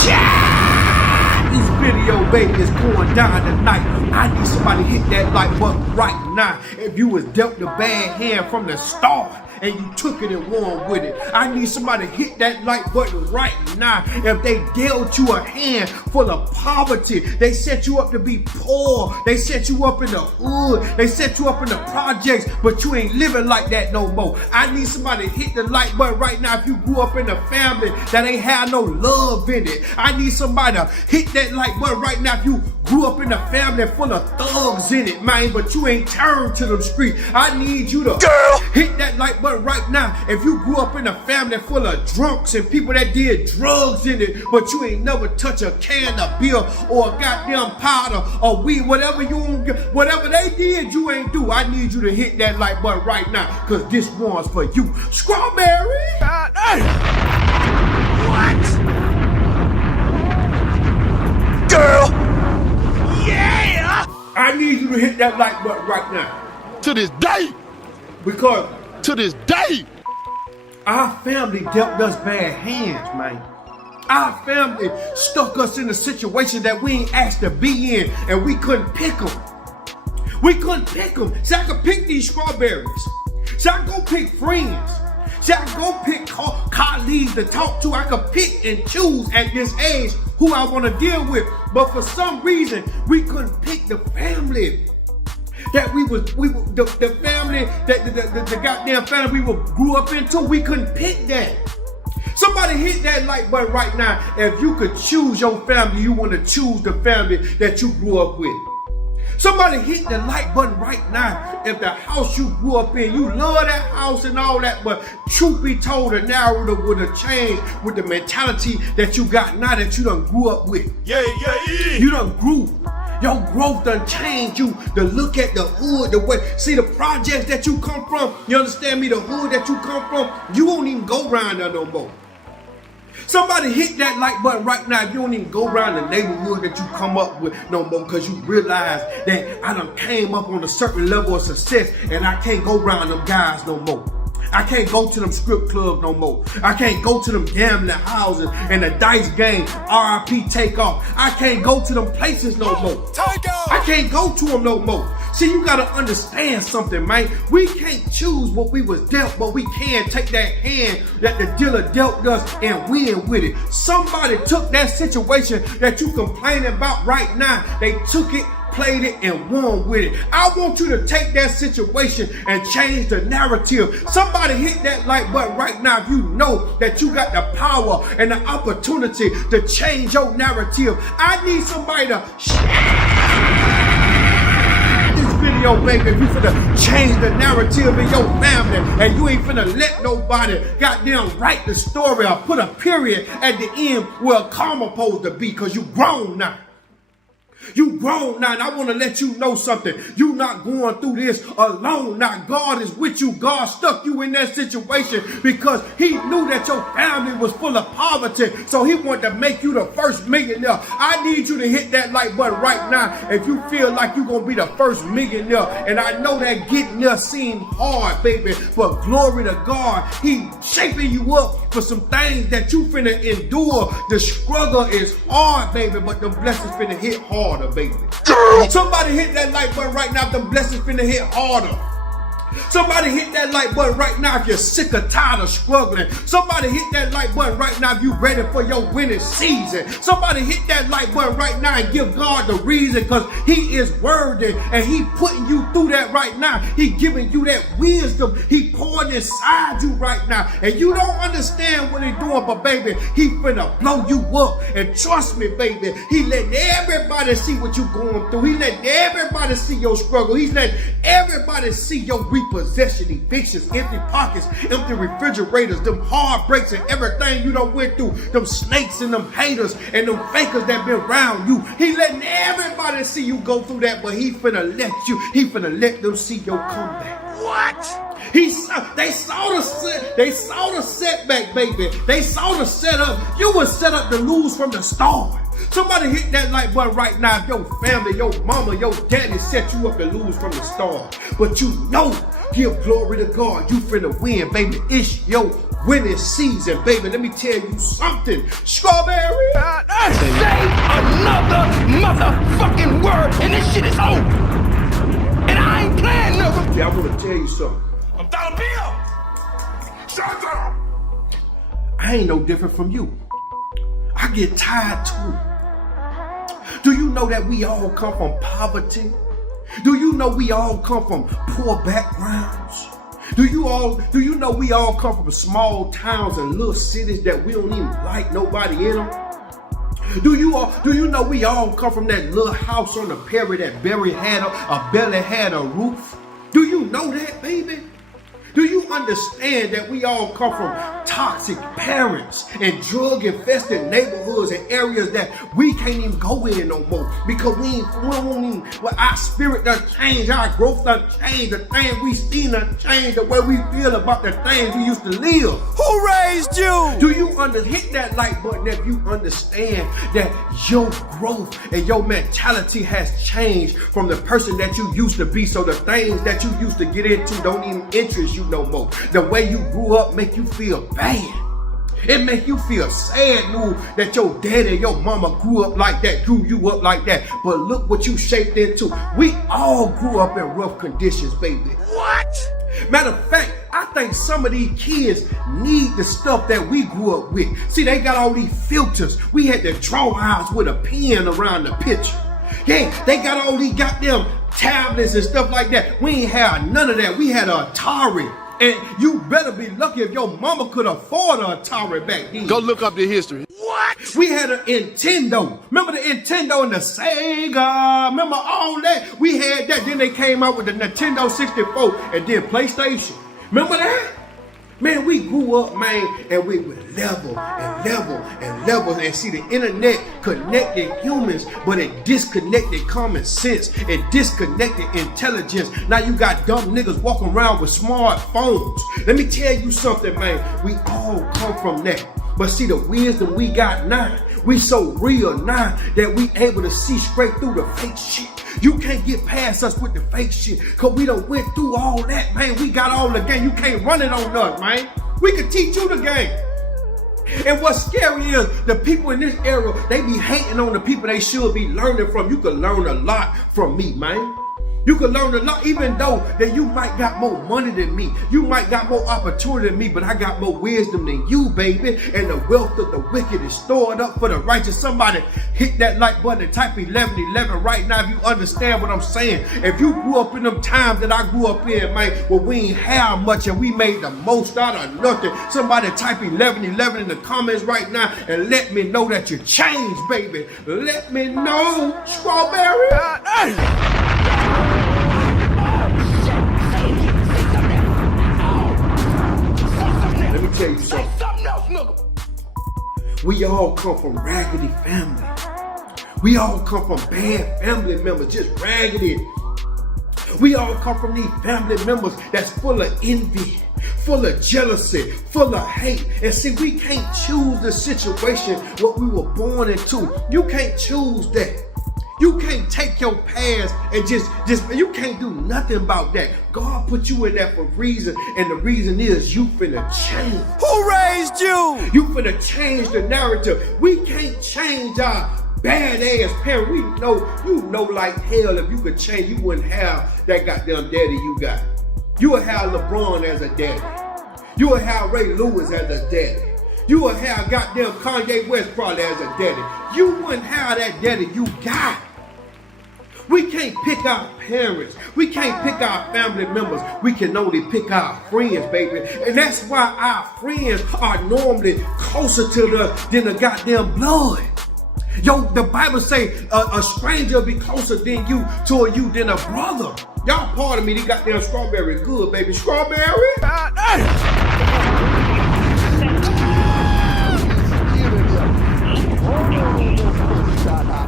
This video, baby, is going down tonight. I need somebody to hit that like button right now. If you was dealt a bad hand from the start and you took it and won with it, I need somebody to hit that like button right now. If they dealt you a hand full of poverty, they set you up to be poor, they set you up in the hood, they set you up in the projects, but you ain't living like that no more. I need somebody to hit the like button right now if you grew up in a family that ain't had no love in it. I need somebody to hit that like button right now if you grew up in a family full of thugs in it, man, but you ain't turned to them streets. I need you to hit that like button right now if you grew up in a family full of drunks and people that did drugs in it, but you ain't never touch a can of beer or a goddamn powder or weed, whatever they did, you ain't do. I need you to hit that like button right now, cause this one's for you. Strawberry! What? Girl! Yeah! I need you to hit that like button right now. To this day! Because to this day! Our family dealt us bad hands, man. Our family stuck us in a situation that we ain't asked to be in, and we couldn't pick them. We couldn't pick them. So I could pick these strawberries. So I could go pick friends. So I could go pick colleagues to talk to. I could pick and choose at this age who I want to deal with. But for some reason, we couldn't pick the family that the family, the goddamn family we grew up into. We couldn't pick that. Somebody hit that like button right now. If you could choose your family, you want to choose the family that you grew up with. Somebody hit the like button right now. If the house you grew up in, you love that house and all that, but truth be told, the narrative would have changed with the mentality that you got now that you done grew up with. Yeah. You done grew. Your growth done changed you to look at the hood, the way, see the projects that you come from, you understand me, the hood that you come from, you won't even go around there no more. Somebody hit that like button right now if you don't even go around the neighborhood that you come up with no more, because you realize that I done came up on a certain level of success and I can't go around them guys no more. I can't go to them strip clubs no more. I can't go to them gambling houses and the dice game, RIP Takeoff. I can't go to them places no more. I can't go to them no more. See, you gotta understand something, man. We can't choose what we was dealt, but we can take that hand that the dealer dealt us and win with it. Somebody took that situation that you complaining about right now. They took it, played it, and won with it. I want you to take that situation and change the narrative. Somebody hit that like button right now if you know that you got the power and the opportunity to change your narrative. I need somebody to this video, baby. If you finna change the narrative in your family and you ain't finna let nobody goddamn write the story or put a period at the end where a comma supposed to be, because you grown now. You grown now, and I want to let you know something. You not going through this alone now. God is with you. God stuck you in that situation because he knew that your family was full of poverty, so he wanted to make you the first millionaire. I need you to hit that like button right now if you feel like you're going to be the first millionaire. And I know that getting there seemed hard, baby, but glory to God, he shaping you up for some things that you finna endure. The struggle is hard, baby, but the blessings finna hit harder, baby. Somebody hit that like button right now if the blessings finna hit harder. Somebody hit that like button right now if you're sick or tired of struggling. Somebody hit that like button right now if you're ready for your winning season. Somebody hit that like button right now and give God the reason, because he is worthy and he putting you through that right now. He giving you that wisdom. He pouring inside you right now. And you don't understand what he's doing, but baby, he finna blow you up. And trust me, baby, he letting everybody see what you going through. He letting everybody see your struggle. He's letting everybody see your repossession, evictions, empty pockets, empty refrigerators, them heartbreaks and everything you done went through, them snakes and them haters and them fakers that been around you. He letting everybody see you go through that, but he finna let them see your comeback. What? They saw the setback, baby. They saw the setup. You were set up to lose from the start. Somebody hit that like button right now if your family, your mama, your daddy set you up to lose from the start. But you know, give glory to God. You finna win, baby. It's your winning season, baby. Let me tell you something. Strawberry. say another motherfucking word and this shit is over. And I ain't playing no. See, I want to tell you something. I'm $1 bill. Shut up. I ain't no different from you. I get tired too. Do you know that we all come from poverty? Do you know we all come from poor backgrounds? Do you know we all come from small towns and little cities that we don't even like nobody in them? Do you know we all come from that little house on the prairie that barely had a roof? Do you know that, baby? Do you understand that we all come from toxic parents and drug-infested neighborhoods and areas that we can't even go in no more because our spirit done changed, our growth done changed, the things we seen done changed, the way we feel about the things we used to live. Who raised you? Do you hit that like button if you understand that your growth and your mentality has changed from the person that you used to be, so the things that you used to get into don't even interest you no more. The way you grew up make you feel bad. It make you feel sad, new that your daddy and your mama grew up like that, grew you up like that. But look what you shaped into. We all grew up in rough conditions, baby. What? Matter of fact, I think some of these kids need the stuff that we grew up with. See, they got all these filters. We had to draw ours with a pen around the picture. Yeah, they got all these goddamn tablets and stuff like that. We ain't had none of that. We had an Atari. And you better be lucky if your mama could afford an Atari back then. Go look up the history. What? We had a Nintendo. Remember the Nintendo and the Sega? Remember all that? We had that. Then they came out with the Nintendo 64 and then PlayStation. Remember that? Man, we grew up, man, and we would level and level and level. And see, the internet connected humans, but it disconnected common sense. It disconnected intelligence. Now you got dumb niggas walking around with smartphones. Let me tell you something, man. We all come from that. But see, the wisdom we got now, we so real now that we able to see straight through the fake shit. You can't get past us with the fake shit, cause we done went through all that, man. We got all the game. You can't run it on us, man. We can teach you the game. And what's scary is the people in this era, they be hating on the people they should be learning from. You can learn a lot from me, man. You can learn a lot, even though that you might got more money than me. You might got more opportunity than me, but I got more wisdom than you, baby. And the wealth of the wicked is stored up for the righteous. Somebody hit that like button and type 1111 right now if you understand what I'm saying. If you grew up in them times that I grew up in, man, where we ain't have much and we made the most out of nothing, somebody type 1111 in the comments right now and let me know that you changed, baby. Let me know, Strawberry. Let me tell you something. We all come from raggedy family. We all come from bad family members, just raggedy. We all come from these family members that's full of envy, full of jealousy, full of hate. And see, we can't choose the situation what we were born into. You can't choose that. You can't take your past and just you can't do nothing about that. God put you in that for a reason, and the reason is you finna change. Who raised you? You finna change the narrative. We can't change our badass parent. We know, you know like hell if you could change, you wouldn't have that goddamn daddy you got. You would have LeBron as a daddy. You would have Ray Lewis as a daddy. You would have goddamn Kanye West probably as a daddy. You wouldn't have that daddy you got. We can't pick our parents. We can't pick our family members. We can only pick our friends, baby. And that's why our friends are normally closer to than the goddamn blood. Yo, the Bible say a stranger will be closer than you toward you than a brother. Y'all pardon me, they goddamn Strawberry good, baby. Strawberry?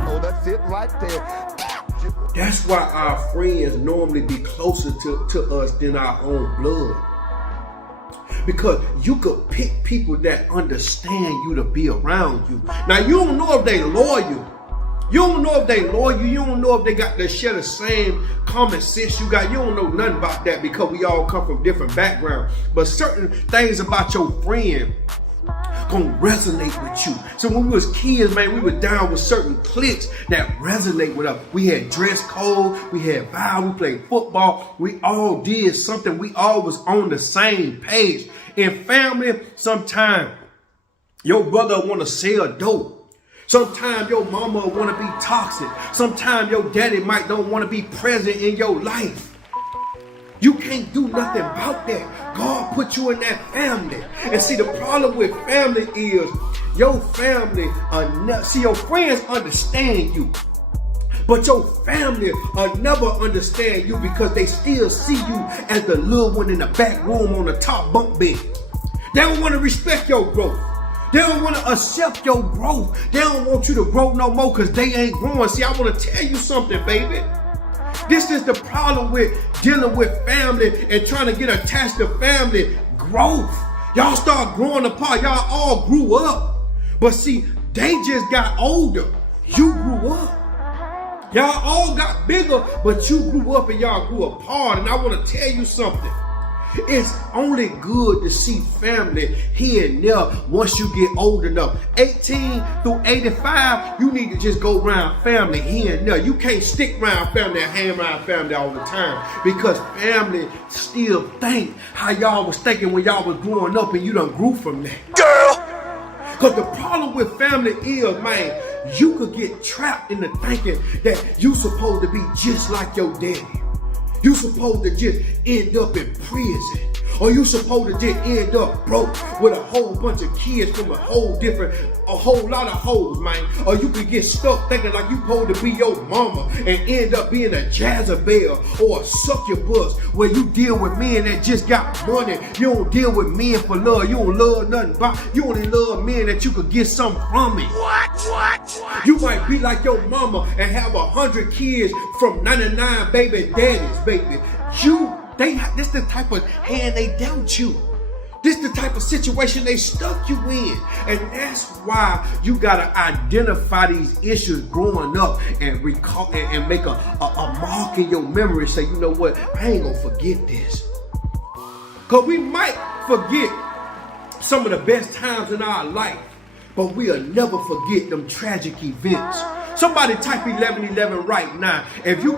Oh, that's it right there. That's why our friends normally be closer to us than our own blood. Because you could pick people that understand you to be around you. Now, you don't know if they loyal. You don't know if they loyal. You don't know if they got to share the same common sense you got. You don't know nothing about that because we all come from different backgrounds. But certain things about your friend gonna resonate with you. So when we was kids, man, we were down with certain cliques that resonate with us. We had dress code, we had vibe, we played football, we all did something, we all was on the same page. In family, sometimes your brother wanna sell dope. Sometimes your mama wanna be toxic. Sometimes your daddy might don't wanna be present in your life. You can't do nothing about that. God put you in that family. And see, the problem with family is your family, see, your friends understand you. But your family will never understand you because they still see you as the little one in the back room on the top bunk bed. They don't want to respect your growth. They don't want to accept your growth. They don't want you to grow no more because they ain't growing. See, I want to tell you something, baby. This is the problem with dealing with family and trying to get attached to family. Growth. Y'all start growing apart. Y'all all grew up. But see, they just got older. You grew up. Y'all all got bigger, but you grew up and y'all grew apart. And I want to tell you something. It's only good to see family here and there once you get old enough. 18 through 85, you need to just go around family here and there. You can't stick around family and hang around family all the time because family still think how y'all was thinking when y'all was growing up and you done grew from that. Girl! Because the problem with family is, man, you could get trapped into thinking that you supposed to be just like your daddy. You supposed to just end up in prison. Or you supposed to just end up broke with a whole bunch of kids from a whole lot of hoes, man. Or you could get stuck thinking like you supposed to be your mama and end up being a Jezebel or a succubus where you deal with men that just got money. You don't deal with men for love. You don't love nothing about. You only love men that you could get something from it. What? You might be like your mama and have 100 kids from 99 baby daddies, baby. This the type of hand they dealt you. This the type of situation they stuck you in. And that's why you gotta identify these issues growing up and recall and make a mark in your memory. Say, you know what, I ain't gonna forget this. Cause we might forget some of the best times in our life, but we'll never forget them tragic events. Somebody type 1111 right now. If you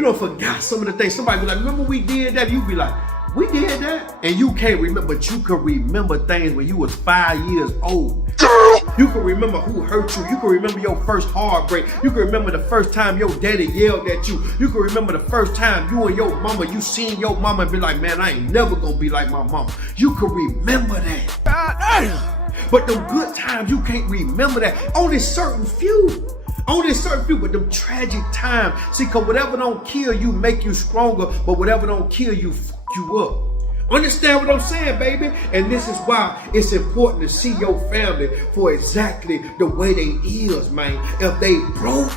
don't forgot some of the things, somebody be like, remember we did that? You be like, we did that? And you can't remember, but you can remember things when you was 5 years old. Girl! You can remember who hurt you. You can remember your first heartbreak. You can remember the first time your daddy yelled at you. You can remember the first time you and your mama, you seen your mama and be like, man, I ain't never gonna be like my mama. You can remember that. But them good times, you can't remember that. Only certain few, but them tragic times. See, cause whatever don't kill you make you stronger, but whatever don't kill you, fuck you up. Understand what I'm saying, baby? And this is why it's important to see your family for exactly the way they is, man. If they broke,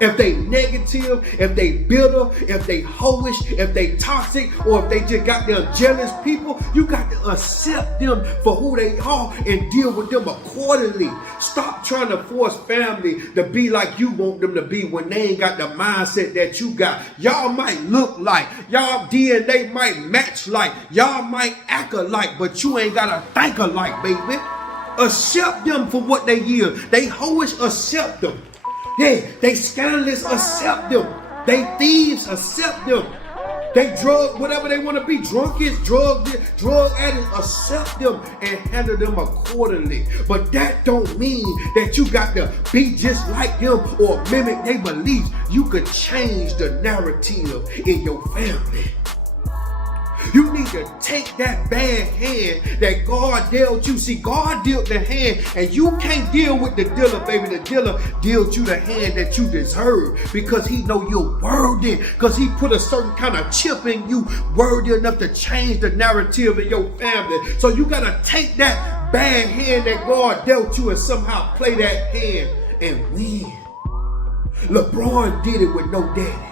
if they negative, if they bitter, if they hoish, if they toxic, or if they just got them jealous people, you got to accept them for who they are and deal with them accordingly. Stop trying to force family to be like you want them to be when they ain't got the mindset that you got. Y'all might look like, y'all DNA might match like, y'all might act alike, but you ain't gotta think alike, baby. Accept them for what they is. They hoish, accept them. Yeah, they scandalous, accept them. They thieves, accept them. They drug, whatever they want to be, drunkies, drug addicts, accept them and handle them accordingly. But that don't mean that you got to be just like them or mimic their beliefs. You could change the narrative in your family. You need to take that bad hand that God dealt you. See, God dealt the hand and you can't deal with the dealer, baby. The dealer dealt you the hand that you deserve because he know you're worthy, because he put a certain kind of chip in you, worthy enough to change the narrative in your family. So you got to take that bad hand that God dealt you and somehow play that hand and win. LeBron did it with no daddy.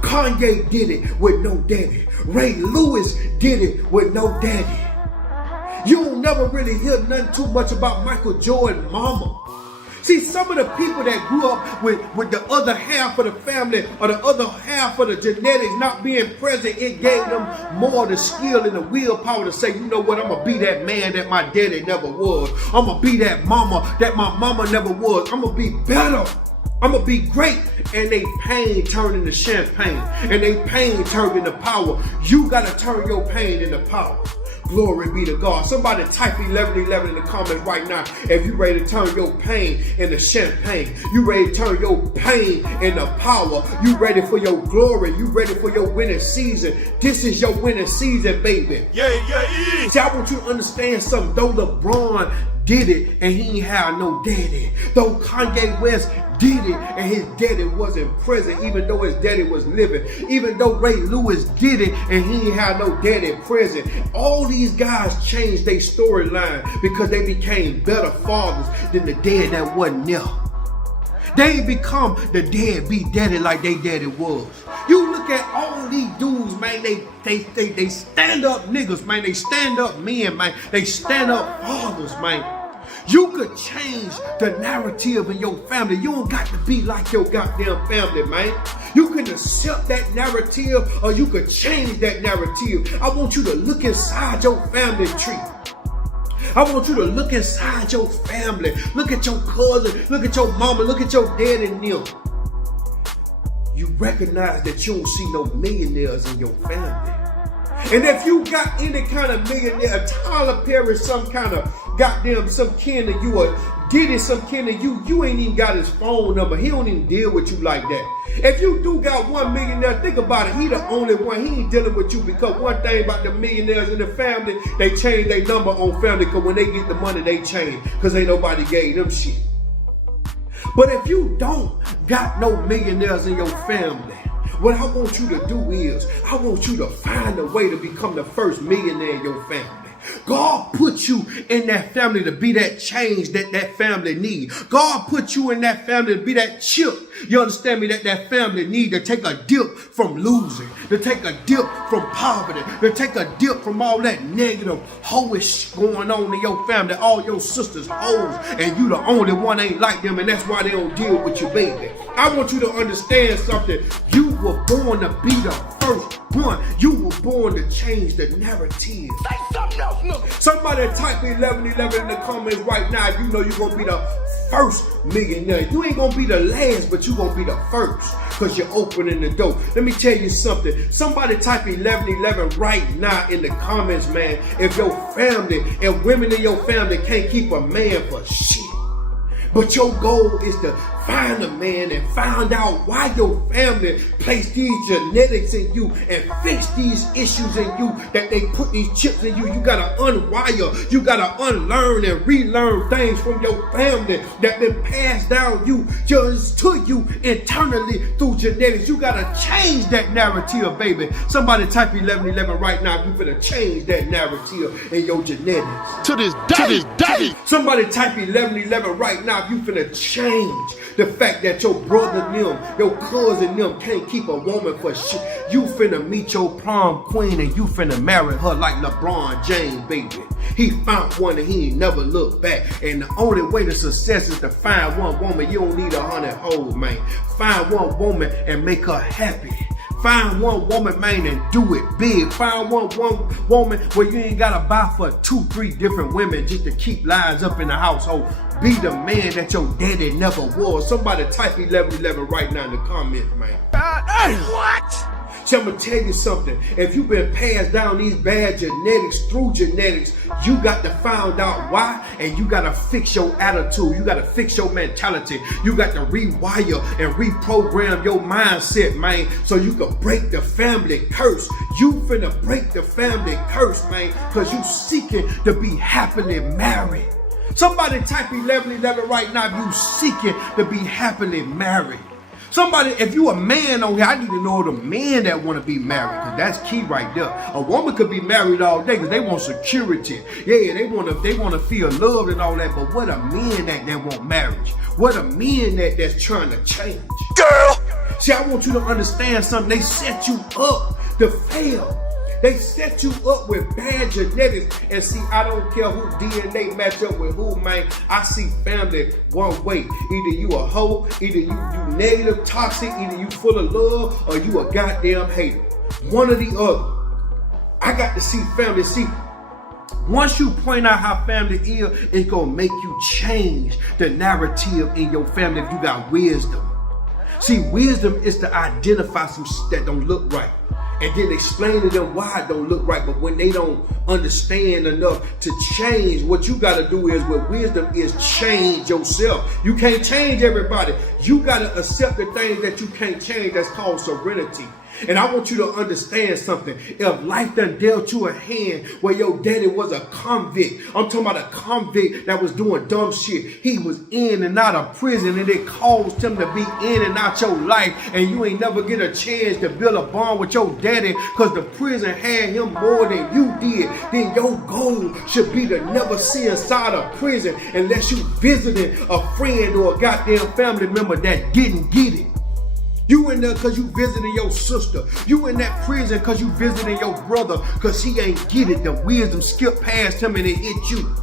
Kanye did it with no daddy. Ray Lewis did it with no daddy. You don't never really hear nothing too much about Michael Jordan's mama. See, some of the people that grew up with the other half of the family or the other half of the genetics not being present, it gave them more the skill and the willpower to say, you know what, I'm going to be that man that my daddy never was. I'm going to be that mama that my mama never was. I'm going to be better. I'm going to be great. And they pain turned into champagne. And they pain turned into power. You got to turn your pain into power. Glory be to God. Somebody type 1111 in the comments right now if you ready to turn your pain into champagne. You ready to turn your pain into power. You ready for your glory. You ready for your winning season. This is your winning season, baby. Yeah. See, I want you to understand something. Though LeBron did it and he ain't had no daddy. Though Kanye West did it and his daddy wasn't present, even though his daddy was living. Even though Ray Lewis did it and he ain't had no daddy present. All these guys changed their storyline because they became better fathers than the dad that wasn't there. They ain't become the deadbeat daddy like they daddy was. You look at all these dudes, man, they stand up niggas, man. They stand up men, man. They stand up fathers, man. You could change the narrative in your family. You don't got to be like your goddamn family, man. You can accept that narrative or you could change that narrative. I want you to look inside your family tree. I want you to look inside your family. Look at your cousin. Look at your mama. Look at your dad and them. You recognize that you don't see no millionaires in your family. And if you got any kind of millionaire, Tyler Perry, some kind of goddamn some kin to you, or Diddy some kin to you, you ain't even got his phone number. He don't even deal with you like that. If you do got one millionaire, think about it. He the only one. He ain't dealing with you because one thing about the millionaires in the family, they change their number on family because when they get the money, they change because ain't nobody gave them shit. But if you don't got no millionaires in your family, what I want you to do is, I want you to find a way to become the first millionaire in your family. God put you in that family to be that change that family need. God put you in that family to be that chip, you understand me, that family need to take a dip from losing, to take a dip from poverty, to take a dip from all that negative hoish going on in your family. All your sisters hoes and you the only one ain't like them, and that's why they don't deal with you, baby. I want you to understand something. You were born to be the first one. You were born to change the narrative. Say something else, nigga. Somebody type 1111 in the comments right now if you know you're going to be the first millionaire. You ain't going to be the last, but you're going to be the first because you're opening the door. Let me tell you something. Somebody type 1111 right now in the comments, man. If your family and women in your family can't keep a man for shit, but your goal is to find a man and find out why your family placed these genetics in you and fix these issues in you, that they put these chips in you. You gotta unwire, you gotta unlearn and relearn things from your family that been passed down just to you internally through genetics. You gotta change that narrative, baby. Somebody type 1111 right now if you finna change that narrative in your genetics. To this day. Somebody type 1111 right now if you finna change the fact that your brother them, your cousin them can't keep a woman for shit. You finna meet your prom queen and you finna marry her like LeBron James, baby. He found one and he ain't never looked back. And the only way to success is to find one woman. You don't need 100 hoes, man. Find one woman and make her happy. Find one woman, man, and do it big. Find one woman where you ain't gotta buy for 2-3 different women just to keep lives up in the household. Be the man that your daddy never was. Somebody type 1111 right now in the comments, man. What? See, I'm gonna tell you something. If you've been passed down these bad genetics through genetics, you got to find out why, and you gotta fix your attitude. You gotta fix your mentality. You got to rewire and reprogram your mindset, man, so you can break the family curse. You finna break the family curse, man, because you seeking to be happily married. Somebody type 1111 right now if you seeking to be happily married. Somebody, if you a man on here, I need to know the men that want to be married, because that's key right there. A woman could be married all day because they want security. Yeah, they want to feel loved and all that. But what a men that want marriage? What a men that's trying to change? Girl! See, I want you to understand something. They set you up to fail. They set you up with bad genetics. And see, I don't care who DNA match up with who, man. I see family one way. Either you a hoe, either you negative, toxic, either you full of love, or you a goddamn hater. One or the other. I got to see family. See, once you point out how family is, it's going to make you change the narrative in your family if you got wisdom. See, wisdom is to identify some shit that don't look right and then explain to them why it don't look right. But when they don't understand enough to change, what you got to do is, with wisdom, is change yourself. You can't change everybody. You got to accept the things that you can't change. That's called serenity. And I want you to understand something. If life done dealt you a hand where your daddy was a convict, I'm talking about a convict that was doing dumb shit. He was in and out of prison, and it caused him to be in and out your life, and you ain't never get a chance to build a bond with your daddy because the prison had him more than you did. Then your goal should be to never see inside a prison unless you visiting a friend or a goddamn family member that didn't get it. You in there because you visiting your sister. You in that prison because you visiting your brother because he ain't get it. The wisdom skipped past him and it hit you.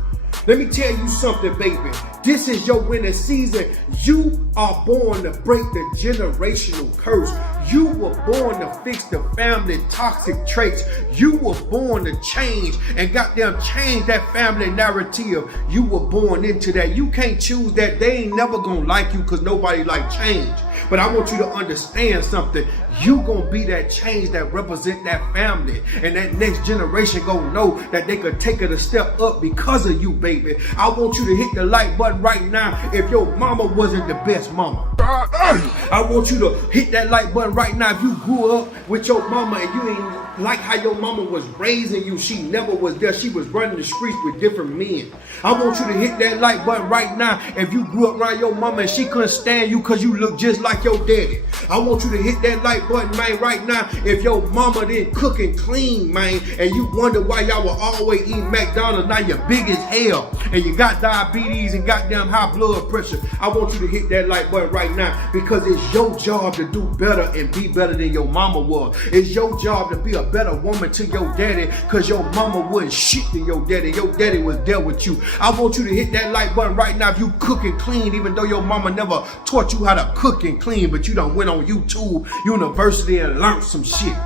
Let me tell you something, baby. This is your winning season. You are born to break the generational curse. You were born to fix the family toxic traits. You were born to change and goddamn change that family narrative. You were born into that. You can't choose that. They ain't never gonna like you because nobody like change. But I want you to understand something. You gonna be that change that represent that family. And that next generation gonna know that they could take it a step up because of you, baby. I want you to hit the like button right now if your mama wasn't the best mama. I want you to hit that like button right now if you grew up with your mama and you ain't like how your mama was raising you. She never was there. She was running the streets with different men. I want you to hit that like button right now if you grew up around your mama and she couldn't stand you because you look just like your daddy. I want you to hit that like button, man, right now if your mama didn't cook and clean, man, and you wonder why y'all were always eating McDonald's. Now you're big as hell and you got diabetes and goddamn high blood pressure. I want you to hit that like button right now because it's your job to do better and be better than your mama was. It's your job to be a better woman to your daddy because your mama wasn't shit to your daddy. Your daddy was there with you. I want you to hit that like button right now if you cook and clean, even though your mama never taught you how to cook and clean, but you done went on YouTube University and learned some shit.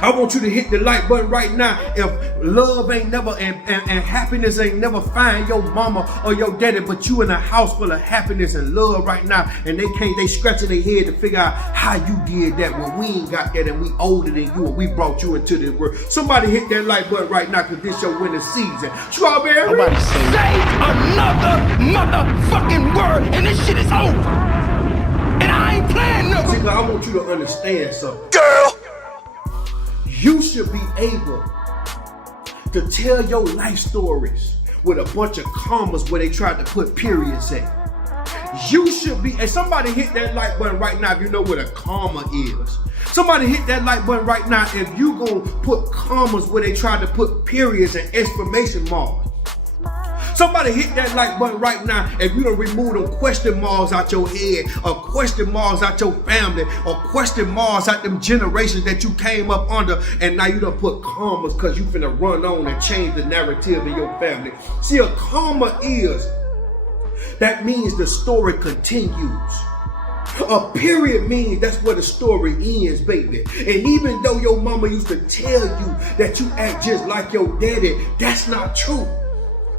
I want you to hit the like button right now if love ain't never and happiness ain't never find your mama or your daddy, but you in a house full of happiness and love right now, and they scratching their head to figure out how you did that when we ain't got that and we older than you and we brought you into this world. Somebody hit that like button right now because this your winning season. Strawberry. Nobody say another motherfucking word and this shit is over. And I ain't playing no. See, I want you to understand something. Girl. You should be able to tell your life stories with a bunch of commas where they tried to put periods at. You should be, and somebody hit that like button right now if you know what a comma is. Somebody hit that like button right now if you gonna put commas where they tried to put periods and exclamation marks. Somebody hit that like button right now if you don't remove them question marks out your head, or question marks out your family, or question marks out them generations that you came up under, and now you done put commas because you finna run on and change the narrative in your family. See, a comma that means the story continues. A period means that's where the story ends, baby. And even though your mama used to tell you that you act just like your daddy, that's not true.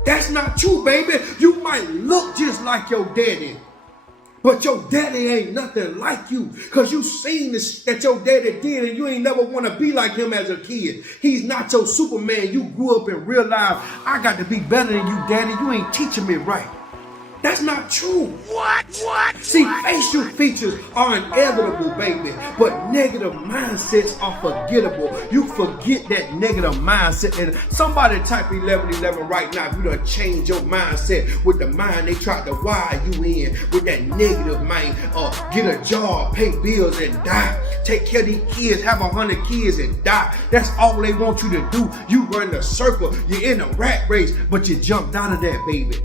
That's not true, baby. You might look just like your daddy, but your daddy ain't nothing like you because you seen this that your daddy did and you ain't never want to be like him as a kid. He's not your Superman. You grew up and realized, I got to be better than you, daddy. You ain't teaching me right. That's not true. What? See, facial features are inevitable, baby, but negative mindsets are forgettable. You forget that negative mindset. And somebody type 1111 right now if you done change your mindset with the mind they tried to wire you in with that negative mind. Get a job, pay bills, and die. Take care of these kids, have 100 kids and die. That's all they want you to do. You run the circle. You're in a rat race, but you jumped out of that, baby.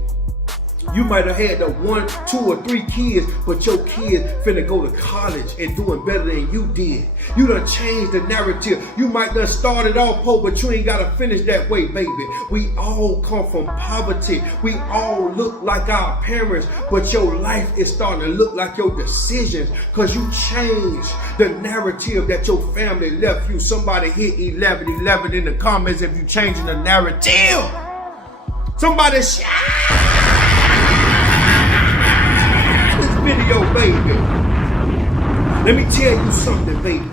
You might have had the 1, 2, or 3 kids, but your kids finna go to college and doing better than you did. You done changed the narrative. You might done started off poor, but you ain't gotta finish that way, baby. We all come from poverty. We all look like our parents, but your life is starting to look like your decisions because you changed the narrative that your family left you. Somebody hit 1111 in the comments if you changing the narrative. Somebody video, baby. Let me tell you something, baby.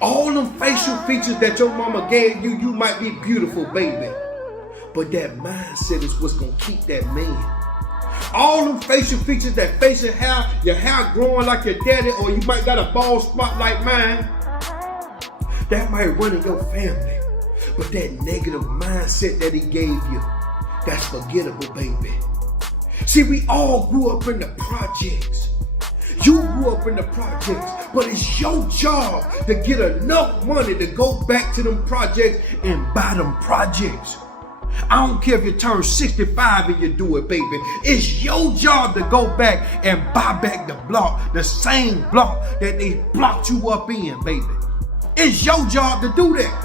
All them facial features that your mama gave you, you might be beautiful, baby. But that mindset is what's gonna keep that man. All them facial features, that facial hair, your hair growing like your daddy, or you might got a bald spot like mine. That might run in your family. But that negative mindset that he gave you, that's forgettable, baby. See, we all grew up in the projects. You grew up in the projects, but it's your job to get enough money to go back to them projects and buy them projects. I don't care if you turn 65 and you do it, baby. It's your job to go back and buy back the block, the same block that they blocked you up in, baby. It's your job to do that.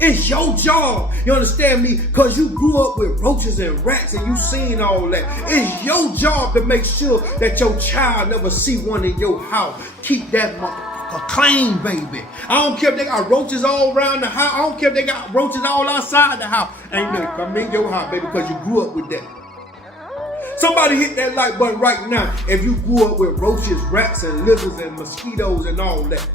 It's your job, you understand me? Because you grew up with roaches and rats and you seen all that. It's your job to make sure that your child never see one in your house. Keep that motherfucker clean, baby. I don't care if they got roaches all around the house. I don't care if they got roaches all outside the house. Ain't nothing come in your house, baby, because you grew up with that. Somebody hit that like button right now if you grew up with roaches, rats, and lizards and mosquitoes and all that.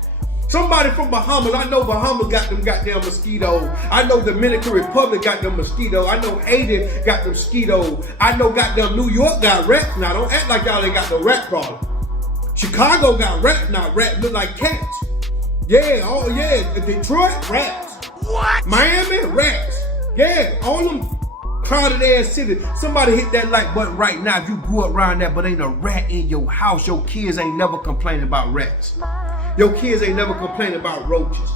Somebody from Bahamas, I know Bahamas got them goddamn mosquitoes. I know Dominican Republic got them mosquitoes. I know Haiti got them mosquitoes. I know goddamn New York got rats. Now don't act like y'all ain't got no rat problem. Chicago got rats now. Rats look like cats. Yeah, oh yeah. Detroit, rats. What? Miami, rats. Yeah, all them crowded ass cities. Somebody hit that like button right now if you grew up around that, but ain't a rat in your house. Your kids ain't never complaining about rats. Your kids ain't never complaining about roaches.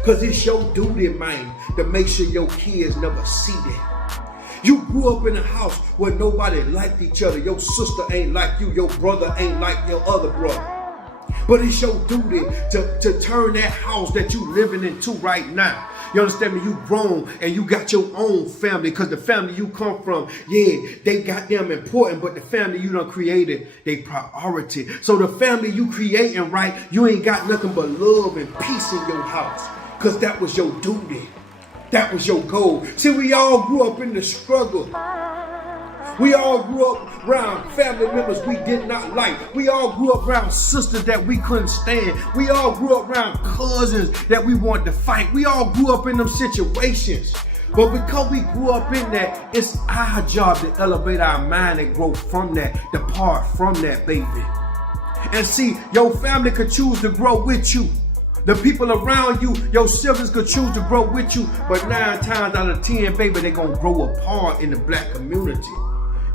Because it's your duty, man, to make sure your kids never see that. You grew up in a house where nobody liked each other. Your sister ain't like you. Your brother ain't like your other brother. But it's your duty to turn that house that you living into right now. You understand me? You grown and you got your own family because the family you come from, yeah, they got them important, but the family you done created, they priority. So the family you creating, right, you ain't got nothing but love and peace in your house because that was your duty. That was your goal. See, we all grew up in the struggle. We all grew up around family members we did not like. We all grew up around sisters that we couldn't stand. We all grew up around cousins that we wanted to fight. We all grew up in them situations. But because we grew up in that, it's our job to elevate our mind and grow from that, depart from that, baby. And see, your family could choose to grow with you. The people around you, your siblings could choose to grow with you, but 9 times out of 10, baby, they're gonna grow apart in the black community.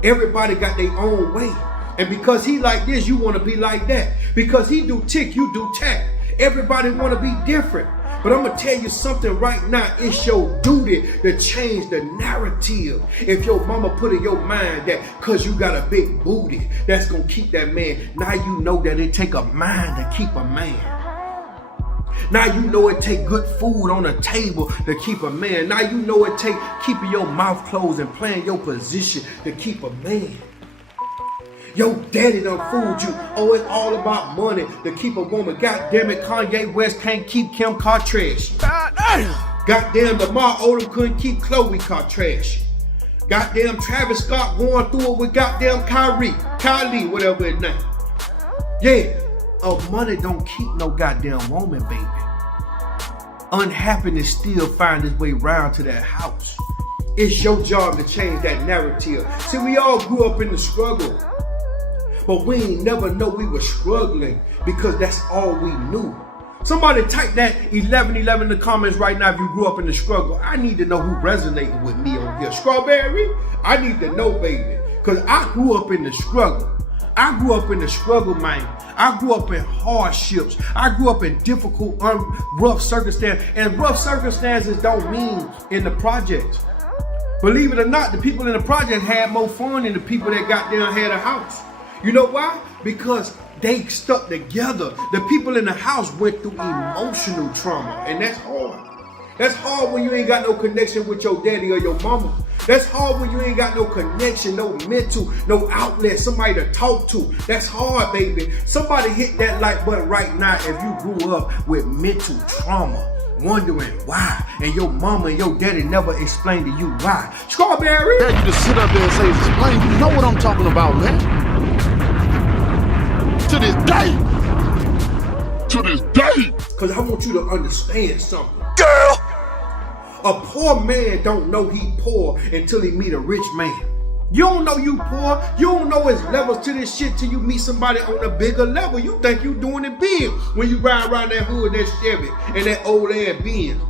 Everybody got their own way. And because he like this, you want to be like that. Because he do tick, you do tack. Everybody want to be different. But I'm going to tell you something right now. It's your duty to change the narrative. If your mama put in your mind that because you got a big booty, that's going to keep that man. Now you know that it take a mind to keep a man. Now you know it take good food on the table to keep a man. Now you know it take keeping your mouth closed and playing your position to keep a man. Your daddy done fooled you. Oh, it's all about money to keep a woman. God damn it, Kanye West can't keep Kim Kardashian. Goddamn, Lamar Odom couldn't keep Khloe Kardashian. Goddamn, Travis Scott going through it with goddamn Kylie, whatever his name. Yeah. Money don't keep no goddamn woman, baby. Unhappiness still find its way round to that house. It's your job to change that narrative. See, we all grew up in the struggle, but we ain't never know we were struggling because that's all we knew. Somebody type that 1111 in the comments right now if you grew up in the struggle. I need to know who resonating with me on here. Strawberry, I need to know, baby, because I grew up in the struggle. I grew up in the struggle, man. I grew up in hardships. I grew up in difficult, rough circumstances. And rough circumstances don't mean in the projects. Believe it or not, the people in the project had more fun than the people that got down had a house. You know why? Because they stuck together. The people in the house went through emotional trauma, and that's hard. That's hard when you ain't got no connection with your daddy or your mama. That's hard when you ain't got no connection, no mental, no outlet, somebody to talk to. That's hard, baby. Somebody hit that like button right now if you grew up with mental trauma, wondering why, and your mama and your daddy never explained to you why. Strawberry! Dare you to sit up there and say, explain, you know what I'm talking about, man. To this day. To this day. Because I want you to understand something. Girl. A poor man don't know he poor until he meet a rich man. You don't know you poor. You don't know his levels to this shit till you meet somebody on a bigger level. You think you doing it big when you ride around that hood, that Chevy, and that old ass Benz.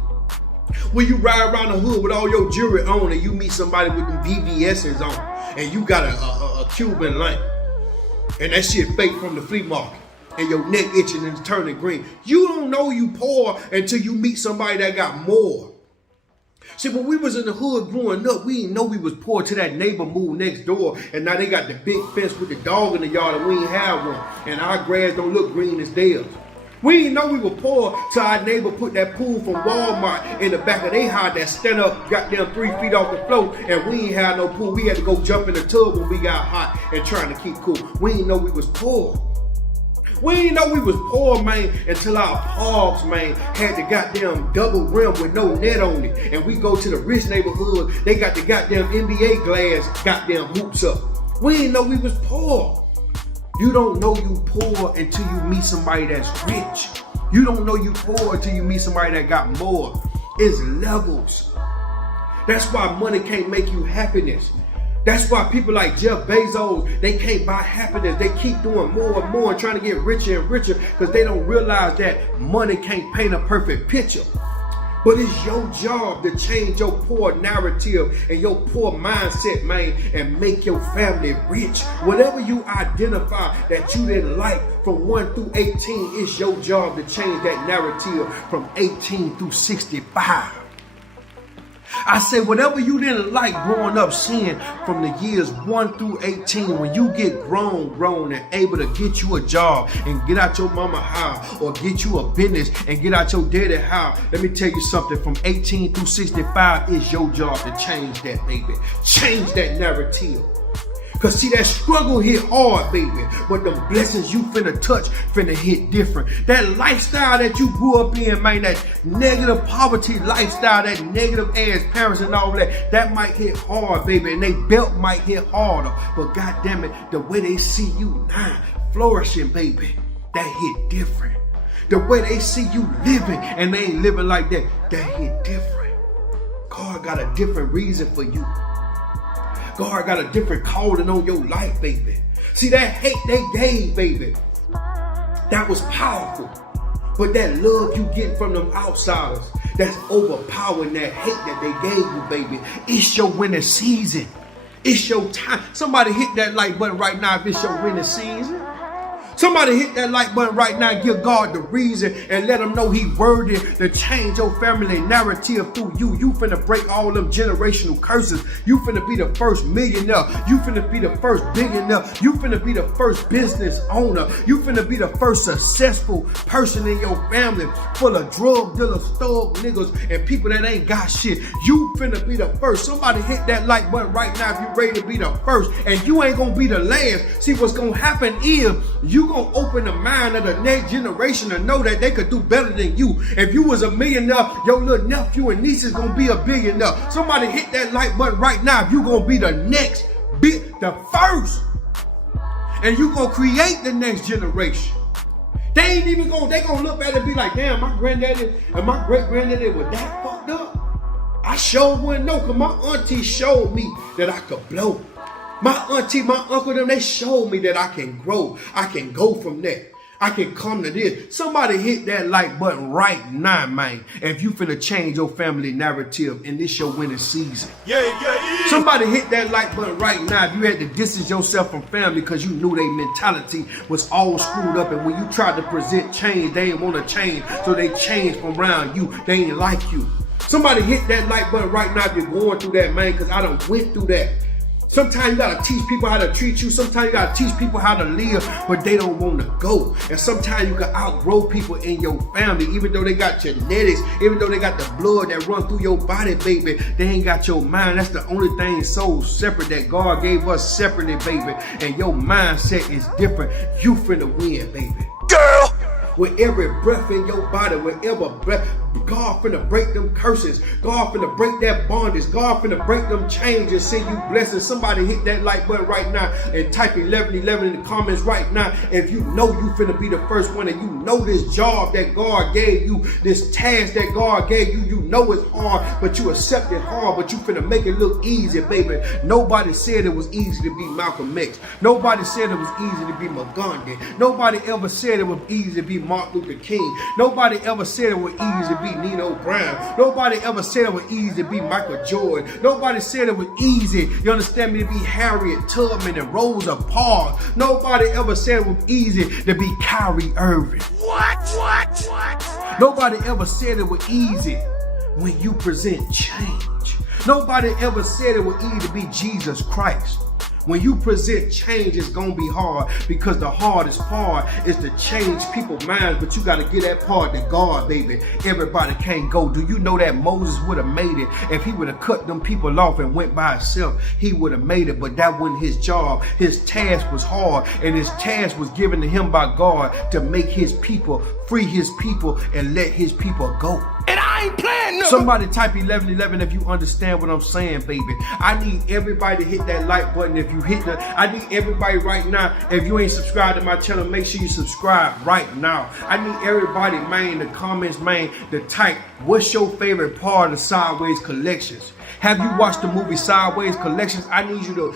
When you ride around the hood with all your jewelry on and you meet somebody with them VVS's on and you got a Cuban link and that shit fake from the flea market and your neck itching and turning green. You don't know you poor until you meet somebody that got more. See, when we was in the hood growing up, we didn't know we was poor till that neighbor moved next door, and now they got the big fence with the dog in the yard and we ain't have one, and our grass don't look green as theirs. We didn't know we were poor till our neighbor put that pool from Walmart in the back of their house that stand up goddamn 3 feet off the floor, and we ain't had no pool. We had to go jump in the tub when we got hot and trying to keep cool. We didn't know we was poor. We didn't know we was poor, man, until our pogs, man, had the goddamn double rim with no net on it. And we go to the rich neighborhood, they got the goddamn NBA glass goddamn hoops up. We didn't know we was poor. You don't know you poor until you meet somebody that's rich. You don't know you poor until you meet somebody that got more. It's levels. That's why money can't make you happiness. That's why people like Jeff Bezos, they can't buy happiness. They keep doing more and more and trying to get richer and richer because they don't realize that money can't paint a perfect picture. But it's your job to change your poor narrative and your poor mindset, man, and make your family rich. Whatever you identify that you didn't like from 1 through 18, it's your job to change that narrative from 18 through 65. I said, whatever you didn't like growing up seeing from the years 1 through 18, when you get grown and able to get you a job and get out your mama house or get you a business and get out your daddy house, let me tell you something, from 18 through 65, it's your job to change that, baby. Change that narrative. Cause see, that struggle hit hard, baby, but the blessings you finna touch finna hit different. That lifestyle that you grew up in, man, that negative poverty lifestyle, that negative ass parents and all that might hit hard, baby, and they belt might hit harder. But goddamn it, the way they see you now, flourishing, baby, that hit different. The way they see you living and they ain't living like that, that hit different. God got a different reason for you. God got a different calling on your life, baby. See, that hate they gave, baby, that was powerful. But that love you get from them outsiders, that's overpowering that hate that they gave you, baby. It's your winning season. It's your time. Somebody hit that like button right now if it's your winning season. Somebody hit that like button right now and give God the reason and let him know he worthy to change your family narrative through you. You finna break all them generational curses. You finna be the first millionaire. You finna be the first billionaire. You finna be the first business owner. You finna be the first successful person in your family full of drug dealers, thug niggas, and people that ain't got shit. You finna be the first. Somebody hit that like button right now if you ready to be the first, and you ain't gonna be the last. See, what's gonna happen is you gonna open the mind of the next generation to know that they could do better than you. If you was a millionaire, your little nephew and niece is gonna be a billionaire. Somebody hit that like button right now if you gonna be the next, the first, and you gonna create the next generation. They ain't even they gonna look at it and be like, damn, my granddaddy and my great granddaddy was that fucked up. I sure wouldn't know, cause my auntie showed me that I could blow. My auntie, my uncle, them, they showed me that I can grow. I can go from that. I can come to this. Somebody hit that like button right now, man. If you finna change your family narrative and this your winning season. Yeah. Somebody hit that like button right now if you had to distance yourself from family because you knew their mentality was all screwed up, and when you tried to present change, they didn't want to change, so they changed from around you. They ain't like you. Somebody hit that like button right now if you're going through that, man, because I done went through that. Sometimes you gotta teach people how to treat you. Sometimes you gotta teach people how to live, but they don't want to go. And sometimes you can outgrow people in your family, even though they got genetics, even though they got the blood that run through your body, baby. They ain't got your mind. That's the only thing so separate that God gave us separately, baby. And your mindset is different. You finna win, baby. Girl! With every breath in your body, wherever breath, God finna break them curses. God finna break that bondage. God finna break them chains and send you blessings. Somebody hit that like button right now and type 1111 in the comments right now. If you know you finna be the first one and you know this job that God gave you, this task that God gave you, you know it's hard, but you accept it hard, but you finna make it look easy, baby. Nobody said it was easy to be Malcolm X. Nobody said it was easy to be Gandhi. Nobody ever said it was easy to be Martin Luther King. Nobody ever said it was easy to be Nino Brown. Nobody ever said it was easy to be Michael Jordan. Nobody said it was easy, you understand me, to be Harriet Tubman and Rosa Parks. Nobody ever said it was easy to be Kyrie Irving. What? Nobody ever said it was easy when you present change. Nobody ever said it was easy to be Jesus Christ. When you present change, it's gonna be hard, because the hardest part is to change people's minds, but you gotta get that part to God, baby. Everybody can't go. Do you know that Moses would have made it if he would have cut them people off and went by himself? He would have made it, but that wasn't his job. His task was hard, and his task was given to him by God to make his people, free his people, and let his people go. And I ain't playing no. Somebody type 1111 if you understand what I'm saying, baby. I need everybody to hit that like button. If you hit the, I need everybody right now. If you ain't subscribed to my channel, make sure you subscribe right now. I need everybody, man, in the comments, man, to type, what's your favorite part of Sideways Collections? Have you watched the movie Sideways Collections? I need you to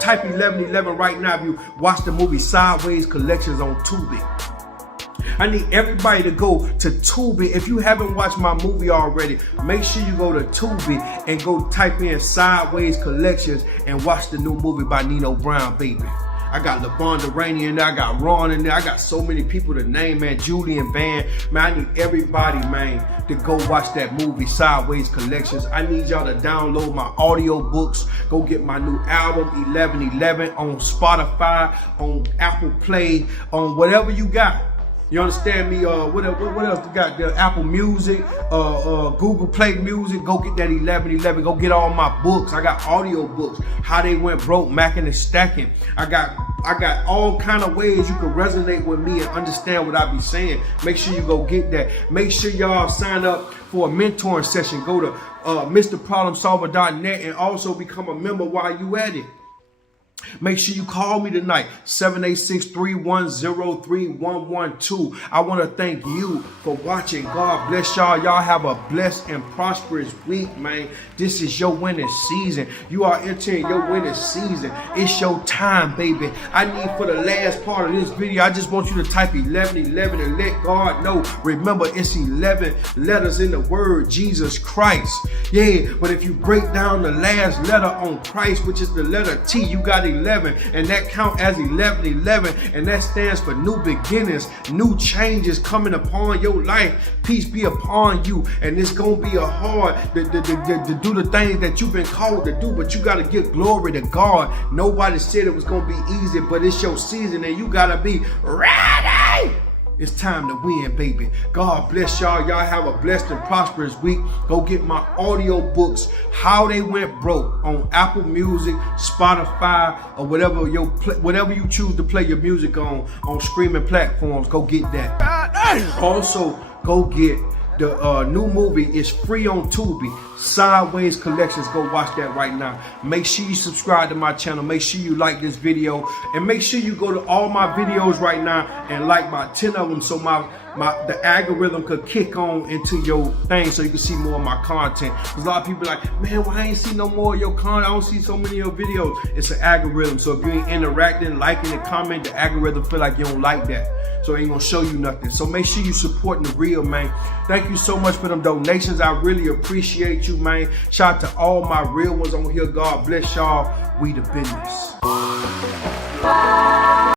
type 1111 right now if you watch the movie Sideways Collections on Tubi. I need everybody to go to Tubi. If you haven't watched my movie already, make sure you go to Tubi and go type in Sideways Collections and watch the new movie by Nino Brown, baby. I got LaVonda Rainey in there. I got Ron in there. I got so many people to name, man. Julian Van. Man, I need everybody, man, to go watch that movie, Sideways Collections. I need y'all to download my audio books. Go get my new album, 1111, on Spotify, on Apple Play, on whatever you got. You understand me? What else you got there? Apple Music, Google Play Music. Go get that 1111. Go get all my books. I got audio books. How They Went Broke, Macking and Stacking. I got all kind of ways you can resonate with me and understand what I be saying. Make sure you go get that. Make sure y'all sign up for a mentoring session. Go to MrProblemSolver.net and also become a member while you at it. Make sure you call me tonight, 786-310-3112. I want to thank you for watching. God bless y'all. Y'all have a blessed and prosperous week, man. This is your winning season. You are entering your winning season. It's your time, baby. I need, for the last part of this video, I just want you to type 1111 and let God know. Remember, it's 11 letters in the word Jesus Christ. Yeah, but if you break down the last letter on Christ, which is the letter T, you got 11, and that count as 1111, and that stands for new beginnings, new changes coming upon your life. Peace be upon you, and it's gonna be a hard to do the things that you've been called to do, but you gotta give glory to God. Nobody said it was gonna be easy, but it's your season, and you gotta be ready. It's time to win, baby. God bless y'all. Y'all have a blessed and prosperous week. Go get my audio books, How They Went Broke, on Apple Music, Spotify, or whatever you choose to play your music on streaming platforms. Go get that. Also, go get the new movie. Is free on Tubi, Sideways Collections. Go watch that right now. Make sure you subscribe to my channel. Make sure you like this video, and make sure you go to all my videos right now and like about 10 of them, so the algorithm could kick on into your thing, so you can see more of my content. Because a lot of people are like, man, why I ain't see no more of your content? I don't see so many of your videos. It's an algorithm, so if you ain't interacting, liking, and commenting, the algorithm feel like you don't like that, so it ain't gonna show you nothing. So make sure you supporting the real, man. Thank you so much for them donations. I really appreciate you, man. Shout out to all my real ones on here. God bless y'all. We the business.